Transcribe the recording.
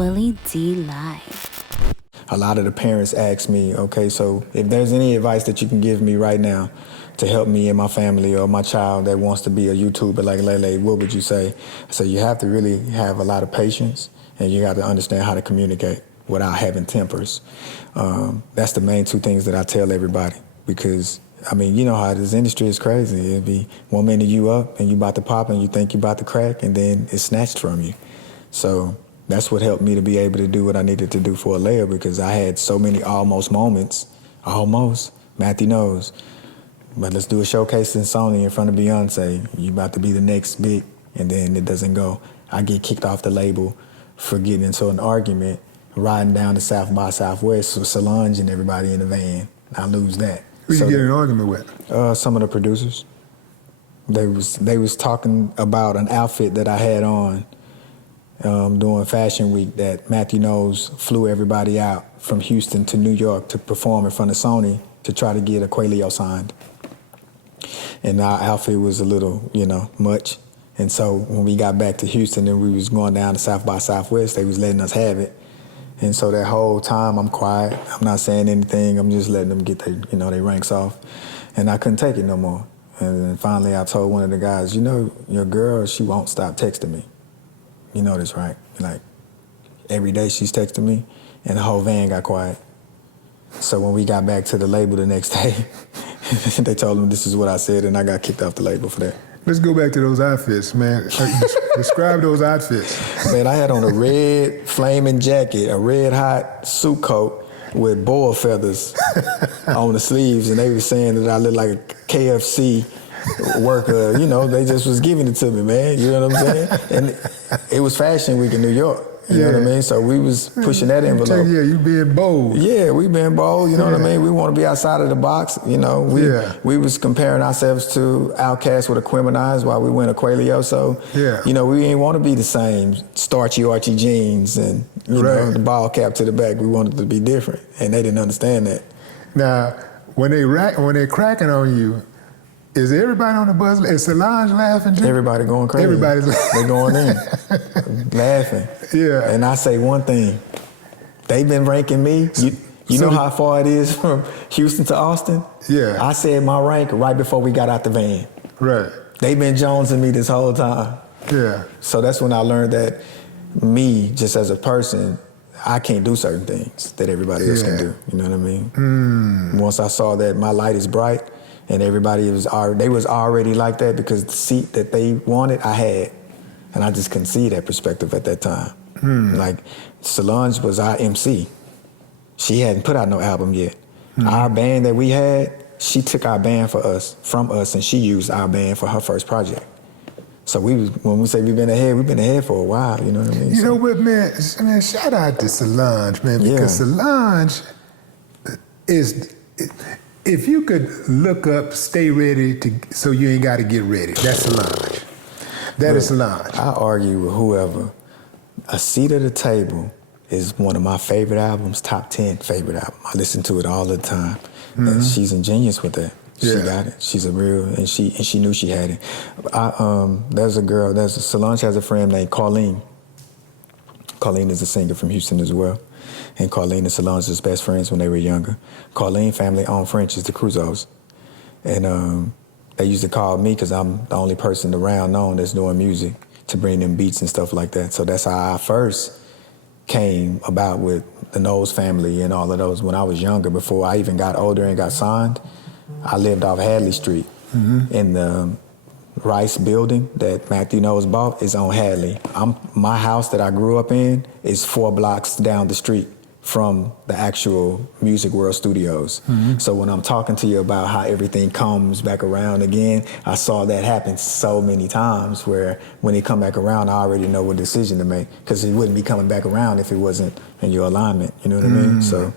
Willie D Live. A lot of the parents ask me, okay, so if there's any advice that you can give me right now to help me and my family or my child that wants to be a YouTuber like Lele, what would you say? So you have to really have a lot of patience, and you have to understand how to communicate without having tempers. That's the main two things that I tell everybody, because I mean, you know how this industry is crazy. It'd be 1 minute you up and you about to pop and you think you about to crack, and then it's snatched from you. So that's what helped me to be able to do what I needed to do for Alea, because I had so many almost moments. Almost. Matthew knows. But let's do a showcase in Sony in front of Beyonce. You about to be the next big, and then it doesn't go. I get kicked off the label for getting into an argument, riding down to South by Southwest with Solange and everybody in the van. I lose that. Who you get in an argument with? Some of the producers. They was talking about an outfit that I had on during Fashion Week that Matthew Knows flew everybody out from Houston to New York to perform in front of Sony to try to get Aquelio signed. And our outfit was a little, much. And so when we got back to Houston and we was going down to South by Southwest, they was letting us have it. And so that whole time I'm quiet, I'm not saying anything, I'm just letting them get their ranks off. And I couldn't take it no more. And then finally I told one of the guys, your girl, she won't stop texting me. You know this, right? Like, every day she's texting me, and the whole van got quiet. So when we got back to the label the next day, they told them this is what I said, and I got kicked off the label for that. Let's go back to those outfits, man. Describe those outfits. Man, I had on a red flaming jacket, a red hot suit coat with boa feathers on the sleeves, and they were saying that I looked like a KFC worker. They just was giving it to me, man. You know what I'm saying? And it was Fashion Week in New York. You know what I mean? So we was pushing that envelope. Yeah, you being bold. Yeah, we being bold, you know what I mean? We want to be outside of the box, We was comparing ourselves to Outkast with Aquemini while we went Aquelio. So, we ain't want to be the same starchy archy jeans and, the ball cap to the back. We wanted to be different, and they didn't understand that. Now, when they cracking on you, is everybody on the bus? Is Solange laughing too? Everybody going crazy. Everybody's They going in, laughing. Yeah. And I say one thing. They've been ranking me. You know how far it is from Houston to Austin? Yeah. I said my rank right before we got out the van. Right. They've been jonesing me this whole time. Yeah. So that's when I learned that me, just as a person, I can't do certain things that everybody else can do. You know what I mean? Once I saw that my light is bright, and everybody was already like that, because the seat that they wanted, I had. And I just couldn't see that perspective at that time. Like, Solange was our MC. She hadn't put out no album yet. Our band that we had, she took our band from us, and she used our band for her first project. So when we say we've been ahead for a while, you know what I mean? You know what, man, shout out to Solange, man, because Solange is... If you could look up, stay ready so you ain't got to get ready, that's Solange. That is Solange. I argue with whoever. A Seat at the Table is one of my favorite albums, top 10 favorite album. I listen to it all the time. And she's ingenious with that. She got it. She's a real, and she knew she had it. Solange has a friend named Colleen. Colleen is a singer from Houston as well. And Colleen and Solange was best friends when they were younger. Colleen family owned French's, the Cruzos. And they used to call me, because I'm the only person around known that's doing music, to bring them beats and stuff like that. So that's how I first came about with the Knowles family and all of those when I was younger. Before I even got older and got signed, I lived off Hadley Street. In the Rice building that Matthew Knowles bought is on Hadley. My house that I grew up in is 4 blocks down the street from the actual Music World Studios. So when I'm talking to you about how everything comes back around again, I saw that happen so many times, where when it come back around, I already know what decision to make, because it wouldn't be coming back around if it wasn't in your alignment, you know what I mean? So